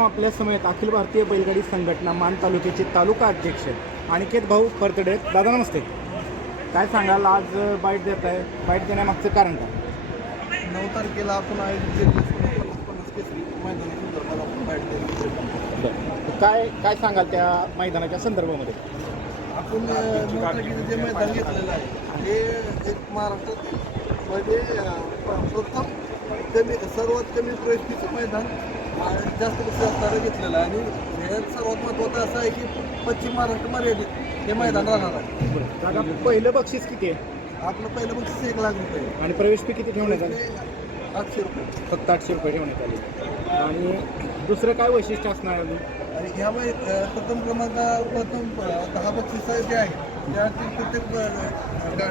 आपल्या समेत अखिल भारतीय बैलगाडी संघटना मान तालुक्याचे तालुका अध्यक्ष अनिकेत भाऊ फरतडे. दादा नमस्ते. काय सांगाल, आज बाईट देत आहे, बाईट देण्यामागचं कारण काय? 9 तारखेला आपण आयोजित केलेल्या 50 केसरी मैदानासंदर्भात आपण बाईट देतो. काय सांगाल त्या मैदानाच्या संदर्भामध्ये? आपण 9 तारखेचं जे मैदान घेतलेलं आहे हे एक महाराष्ट्रात म्हणजे प्रथम सर्वात कमी प्रवेशीचं मैदान जास्त असणारं घेतलेलं आहे. आणि हे सर्वात महत्त्वाचं असं आहे की पश्चिम महाराष्ट्र मर्यादित हे मैदान राहणार आहे. दादा, पहिलं बक्षीस किती आहे? आपलं पहिलं बक्षीस 1 लाख रुपये आणि प्रवेश फी किती ठेवण्यात आली? 800 रुपये. फक्त 800 रुपये ठेवण्यात आले. आणि दुसरं काय वैशिष्ट्य असणार अजून? आणि ह्यामुळे प्रथम 10 बक्षीस जे आहे त्यातील प्रत्येक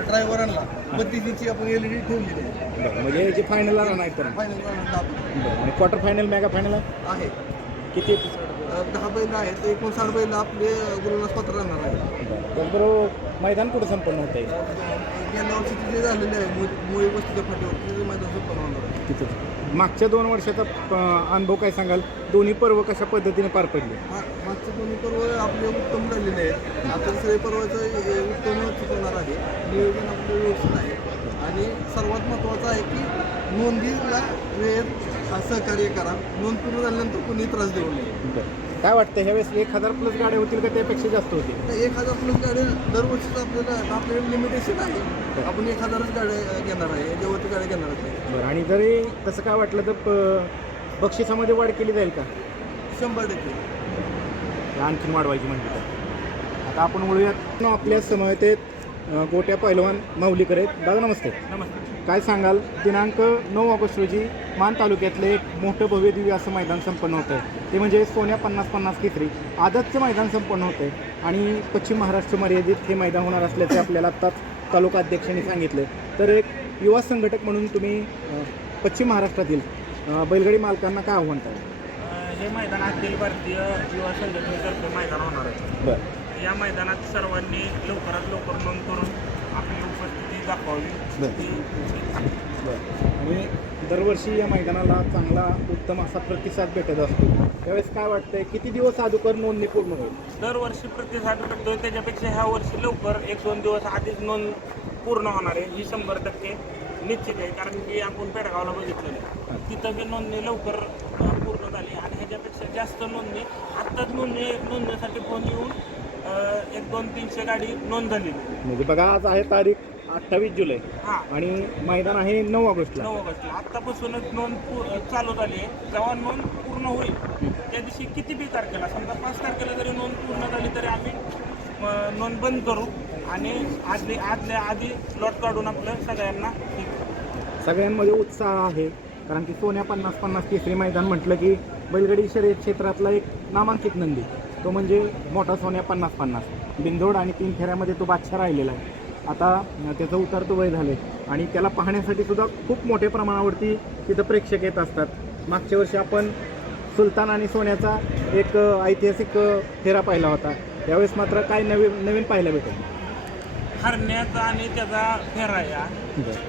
ड्रायव्हरांना 32 इंची आपण LED ठेवलेली आहे. म्हणजे जे फायनलला राहणार तर फायनल आणि क्वार्टर फायनल मेगा फायनल आहे. किती? 10 बैल आहेत. 59 बैल आपले गुरुदास पात्र राहणार आहे. त्याचबरोबर मैदान कुठं संपन्न होत आहे? गेल्या वर्षी जे झालेले आहे मुळे वस्तीच्या फाटीवर तिथे मैदान संपन्न होणार आहे. तिथं मागच्या 2 वर्षाचा अनुभव काय सांगाल? दोन्ही पर्व कशा पद्धतीने पार पडले? मागचे दोन्ही पर्व आपले उत्तम झालेले आहेत. आता दुसरे पर्वाचं उत्तम चुकवणार आहे. नियोजन आपलं व्यवस्थित आहे. आणि सर्वात महत्त्वाचं आहे की नोंदीला वेळेत सहकार्य करा. नोंद पूर्ण झाल्यानंतर कोणी त्रास देऊ नये. काय वाटतं ह्यावेळेस 1000 प्लस गाड्या होतील का त्यापेक्षा जास्त होतील? तर 1000 प्लस गाड्या दरवर्षीच आपल्याला लिमिटेशन आहे. आपण 1000च गाड्या घेणार आहे, याच्यावरती गाड्या घेणारच नाही. बरं. आणि जरी तसं काय वाटलं तर बक्षिसामध्ये वाढ केली जाईल का? 100%. आणखीन वाढवायची म्हणजे तर. आता आपण वळूयात आपल्या समवेत गोट्या पैलवान माऊलीकर आहेत. दादा नमस्ते. नमस्ते. काय सांगाल, दिनांक 9 ऑगस्ट रोजी मान तालुक्यातलं एक मोठं भव्य दिव्य असं मैदान संपन्न होतं आहे. ते म्हणजे सोन्या 50-50 केसरी आदतचं मैदान संपन्न होतं आहे. आणि पश्चिम महाराष्ट्र मर्यादित हे मैदान होणार असल्याचे आपल्याला आत्ताच तालुका अध्यक्षांनी सांगितलं. तर एक युवा संघटक म्हणून तुम्ही पश्चिम महाराष्ट्रातील बैलगाडी मालकांना काय आव्हान कराल? हे मैदान अखिल भारतीय युवा संघटनेतर्फे मैदान होणार आहे. बरं. या मैदानात सर्वांनी लवकरात लवकर नोंद करून आपली उपस्थिती दाखवावी. आणि दरवर्षी या मैदानाला चांगला उत्तम असा प्रतिसाद भेटत असतो. त्यावेळेस काय वाटतंय, किती दिवस अगोदर नोंदणी पूर्ण होईल? दरवर्षी प्रतिसाद भेटतो, त्याच्यापेक्षा ह्या वर्षी लवकर 1-2 दिवस आधीच नोंद पूर्ण होणार आहे. ही 100% निश्चित आहे. कारण की आपण पेडगावला बघितलेलं आहे, तिथं बी नोंदणी लवकर पूर्ण झाली. आणि ह्याच्यापेक्षा जास्त नोंदणी आत्ताच नोंदणीसाठी फोन येऊन 100-200-300 गाडी नोंद झाली. म्हणजे बघा, आज आहे तारीख 28 जुलै आणि मैदान आहे 9 ऑगस्टला. 9 ऑगस्टला आत्तापासूनच नोंद चालू झाली आहे. जेव्हा नोंद पूर्ण होईल त्या दिवशी किती बी तारखेला, समजा 5 तारखेला जरी नोंद पूर्ण झाली तरी आम्ही नोंद बंद करू आणि आदल्या आधी लॉट काढून आपलं सगळ्यांना हे करू. सगळ्यांमध्ये उत्साह आहे. कारण की सोन्या 50-50 केसरी मैदान म्हटलं की बैलगाडी शर्यत क्षेत्रातला एक नामांकित नंदी, तो म्हणजे मोठा सोन्या 50-50 बिंदोड. आणि 3 फेऱ्यामध्ये तो बादशाह राहिलेला आहे. आता त्याचं उतरतं वय झालं आहे आणि त्याला पाहण्यासाठी सुद्धा खूप मोठ्या प्रमाणावरती तिथं प्रेक्षक येत असतात. मागच्या वर्षी आपण सुलतान आणि सोन्याचा एक ऐतिहासिक फेरा पाहिला होता. त्यावेळेस मात्र काय नवीन पाहायला भेटेल? हरण्याचा आणि त्याचा फेरा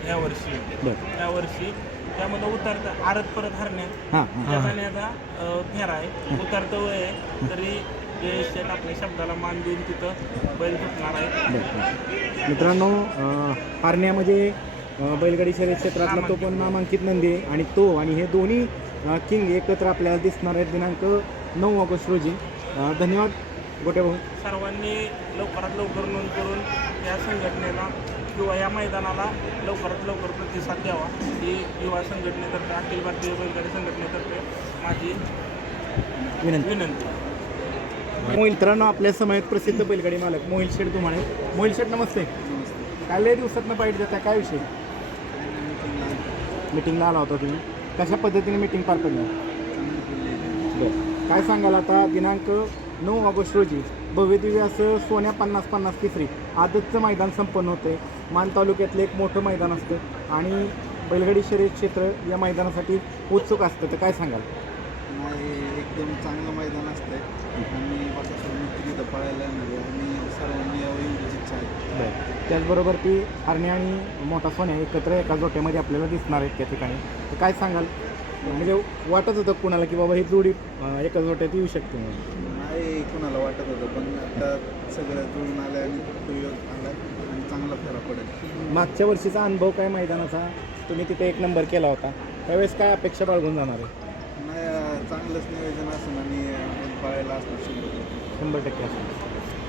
यावर्षी त्यामध्ये उतरतं आरत परत हरण्या जाण्याचा फेरा आहे. उतरतं वय आहे तरी शेत आपल्या शब्दाला मान देऊन तिथं बैल फुटणार आहे. मित्रांनो, हरण्यामध्ये बैलगाडी शर्यत क्षेत्रातला तो पण नामांकित नंदी आहे. आणि तो आणि हे दोन्ही किंग एकत्र आपल्याला दिसणार आहेत दिनांक 9 ऑगस्ट रोजी. धन्यवाद गोटे भाऊ. सर्वांनी लवकरात लवकर नोंद करून या संघटनेला किंवा या मैदानाला लवकरात लवकर प्रतिसाद द्यावा ही युवा संघटनेतर्फे, अखिल भारतीय बैलगाडी संघटनेतर्फे माझी विनंती. मित्रांनो, आपल्या समयात प्रसिद्ध बैलगाडी मालक मोहिल शेठ तुम्हाला. मोहिल शेठ नमस्ते. काय लय दिवसातनं बाईट देता, काय विषय? मीटिंगला आला होता तुम्ही, कशा पद्धतीने मीटिंग पार पडली? बरं. काय सांगाल, आता दिनांक 9 ऑगस्ट रोजी भव्य दिव्य असं सोन्या 50-50 केसरी आदतचं मैदान संपन्न होतं आहे. मान तालुक्यातलं एक मोठं मैदान असतं आणि बैलगाडी शर्यत क्षेत्र या मैदानासाठी उत्सुक असतं. तर काय सांगाल? नाही, एकदम चांगलं मैदान असतं आणि तिथं पळायला नाही आणि सर्वांनी यावं एवढीच इच्छा आहे. त्याचबरोबर ती हरणे आणि मोठा सोन्या एकत्र एका जोट्यामध्ये आपल्याला दिसणार आहेत त्या ठिकाणी. तर काय सांगाल? म्हणजे वाटत होतं कुणाला की बाबा ही जोडी एका जोट्यात येऊ शकते म्हणून? नाही कुणाला वाटत होतं, पण आता सगळं जुळून आलं आणि उपयोग आला आणि चांगला फेरा पडेल. मागच्या वर्षीचा अनुभव काय मैदानाचा, तुम्ही तिथे एक नंबर केला होता, त्यावेळेस काय अपेक्षा बाळगून जाणार आहे? नाही चांगलंच नियोजन असेल आणि पाळायला असणार 100% असणार.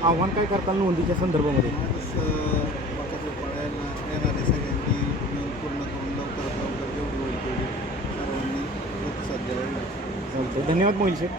आव्हान काय करताल नोंदीच्या संदर्भामध्ये? माझंच पाळायला येणारे सगळ्यांनी नोंद पूर्ण करून लवकरात लवकर जेवढी होईल तेवढी सर्वांनी प्रतिसाद द्यावा. धन्यवाद मोहिल शेठ.